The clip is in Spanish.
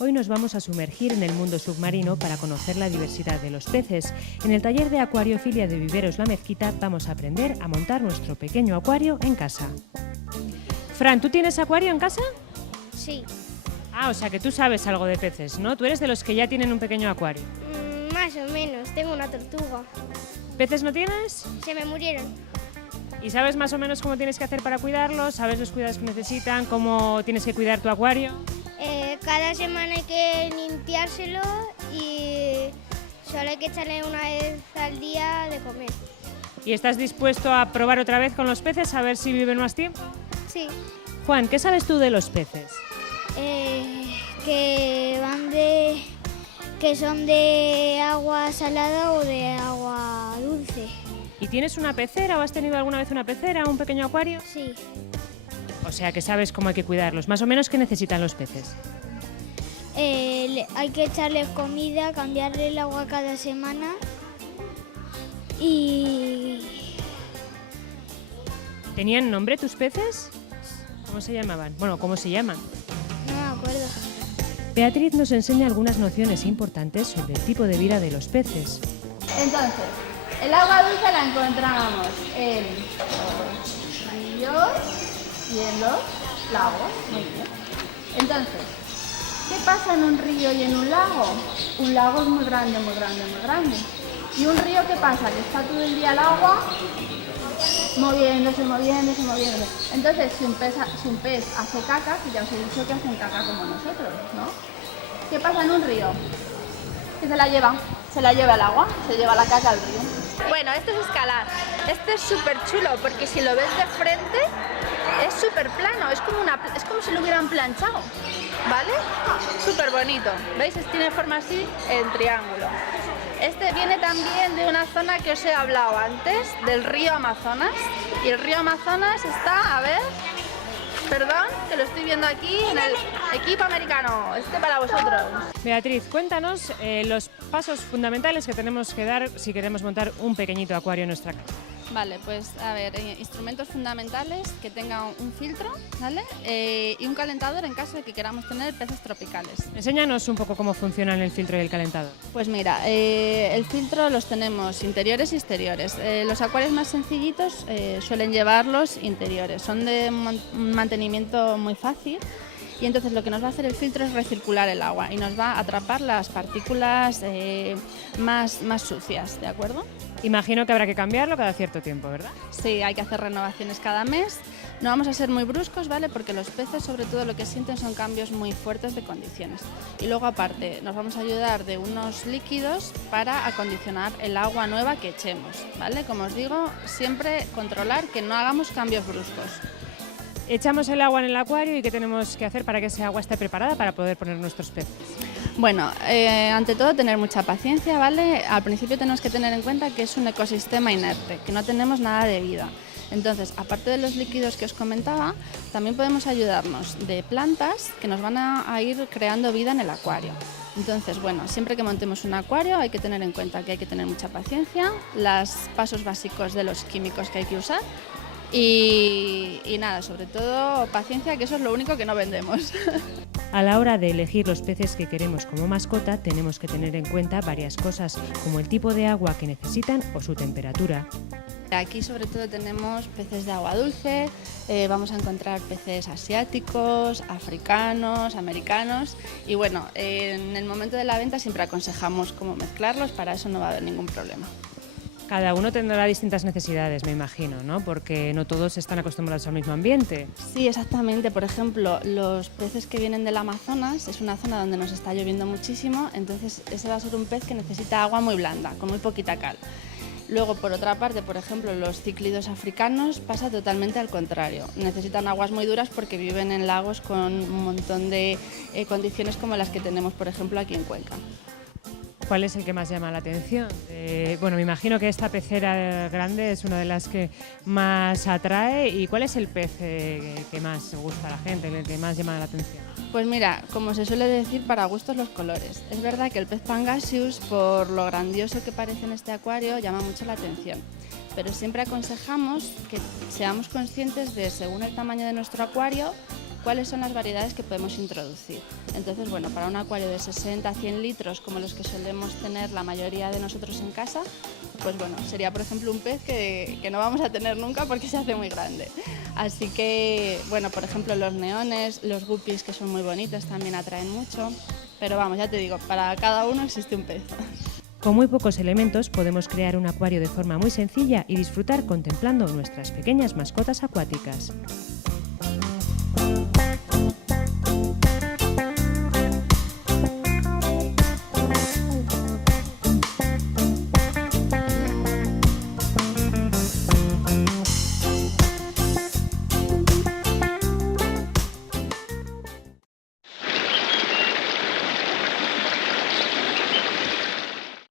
Hoy nos vamos a sumergir en el mundo submarino para conocer la diversidad de los peces. En el taller de acuariofilia de Viveros La Mezquita vamos a aprender a montar nuestro pequeño acuario en casa. Fran, ¿tú tienes acuario en casa? Sí. Ah, o sea que tú sabes algo de peces, ¿no? Tú eres de los que ya tienen un pequeño acuario. Más o menos, tengo una tortuga. ¿Peces no tienes? Se me murieron. ¿Y sabes más o menos cómo tienes que hacer para cuidarlos? ¿Sabes los cuidados que necesitan? ¿Cómo tienes que cuidar tu acuario? Cada semana hay que limpiárselo y solo hay que echarle una vez al día de comer. ¿Y estás dispuesto a probar otra vez con los peces a ver si viven más tiempo? Sí. Juan, ¿qué sabes tú de los peces? Que son de agua salada o de agua dulce. ¿Y tienes una pecera o has tenido alguna vez una pecera o un pequeño acuario? Sí. O sea que sabes cómo hay que cuidarlos. Más o menos, ¿qué necesitan los peces? Hay que echarles comida, cambiarle el agua cada semana y... ¿Tenían nombre tus peces? ¿Cómo se llamaban? Bueno, ¿cómo se llaman? No me acuerdo. Beatriz nos enseña algunas nociones importantes sobre el tipo de vida de los peces. Entonces, el agua dulce la encontramos en los ríos y en los lagos. Muy bien. Entonces, ¿qué pasa en un río y en un lago? Un lago es muy grande, muy grande, muy grande. ¿Y un río qué pasa? Que está todo el día el agua moviéndose. Entonces, si un pez hace caca, que ya os he dicho que hacen caca como nosotros, ¿no? ¿Qué pasa en un río? Que se la lleva el agua, se lleva la caca al río. Bueno, esto es escalar. Este es súper chulo porque si lo ves de frente es súper plano, es como si lo hubieran planchado, ¿vale? Súper bonito. ¿Veis? Tiene forma así en triángulo. Este viene también de una zona que os he hablado antes, del río Amazonas. Y el río Amazonas está, a ver, perdón, que lo estoy viendo aquí en el equipo americano. Este para vosotros. Beatriz, cuéntanos los pasos fundamentales que tenemos que dar si queremos montar un pequeñito acuario en nuestra casa. Vale, pues a ver, instrumentos fundamentales, que tenga un filtro, ¿vale? Y un calentador en caso de que queramos tener peces tropicales. Enséñanos un poco cómo funcionan el filtro y el calentador. Pues mira, el filtro los tenemos interiores y exteriores. Los acuarios más sencillitos suelen llevarlos interiores, son de un mantenimiento muy fácil. Y entonces lo que nos va a hacer el filtro es recircular el agua y nos va a atrapar las partículas más sucias, ¿de acuerdo? Imagino que habrá que cambiarlo cada cierto tiempo, ¿verdad? Sí, hay que hacer renovaciones cada mes. No vamos a ser muy bruscos, ¿vale? Porque los peces sobre todo lo que sienten son cambios muy fuertes de condiciones. Y luego aparte nos vamos a ayudar de unos líquidos para acondicionar el agua nueva que echemos, ¿vale? Como os digo, siempre controlar que no hagamos cambios bruscos. Echamos el agua en el acuario y ¿qué tenemos que hacer para que esa agua esté preparada para poder poner nuestros peces? Bueno, ante todo tener mucha paciencia, ¿vale? Al principio tenemos que tener en cuenta que es un ecosistema inerte, que no tenemos nada de vida. Entonces, aparte de los líquidos que os comentaba, también podemos ayudarnos de plantas que nos van a ir creando vida en el acuario. Entonces, bueno, siempre que montemos un acuario hay que tener en cuenta que hay que tener mucha paciencia, los pasos básicos de los químicos que hay que usar y nada, sobre todo paciencia, que eso es lo único que no vendemos. A la hora de elegir los peces que queremos como mascota, tenemos que tener en cuenta varias cosas, como el tipo de agua que necesitan o su temperatura. Aquí sobre todo tenemos peces de agua dulce, vamos a encontrar peces asiáticos, africanos, americanos y bueno, en el momento de la venta siempre aconsejamos cómo mezclarlos, para eso no va a haber ningún problema. Cada uno tendrá distintas necesidades, me imagino, ¿no? Porque no todos están acostumbrados al mismo ambiente. Sí, exactamente. Por ejemplo, los peces que vienen del Amazonas es una zona donde nos está lloviendo muchísimo, entonces ese va a ser un pez que necesita agua muy blanda, con muy poquita cal. Luego, por otra parte, por ejemplo, los cíclidos africanos pasa totalmente al contrario. Necesitan aguas muy duras porque viven en lagos con un montón de condiciones como las que tenemos, por ejemplo, aquí en Cuenca. ¿Cuál es el que más llama la atención? Bueno, me imagino que esta pecera grande es una de las que más atrae. ¿Y cuál es el pez que más gusta a la gente, el que más llama la atención? Pues mira, como se suele decir, para gustos los colores. Es verdad que el pez Pangasius, por lo grandioso que parece en este acuario, llama mucho la atención. Pero siempre aconsejamos que seamos conscientes de, según el tamaño de nuestro acuario, cuáles son las variedades que podemos introducir. Entonces, bueno, para un acuario de 60 a 100 litros, como los que solemos tener la mayoría de nosotros en casa, pues bueno, sería por ejemplo un pez que no vamos a tener nunca porque se hace muy grande. Así que, bueno, por ejemplo los neones, los guppies, que son muy bonitos, también atraen mucho. Pero vamos, ya te digo, para cada uno existe un pez. Con muy pocos elementos podemos crear un acuario de forma muy sencilla y disfrutar contemplando nuestras pequeñas mascotas acuáticas.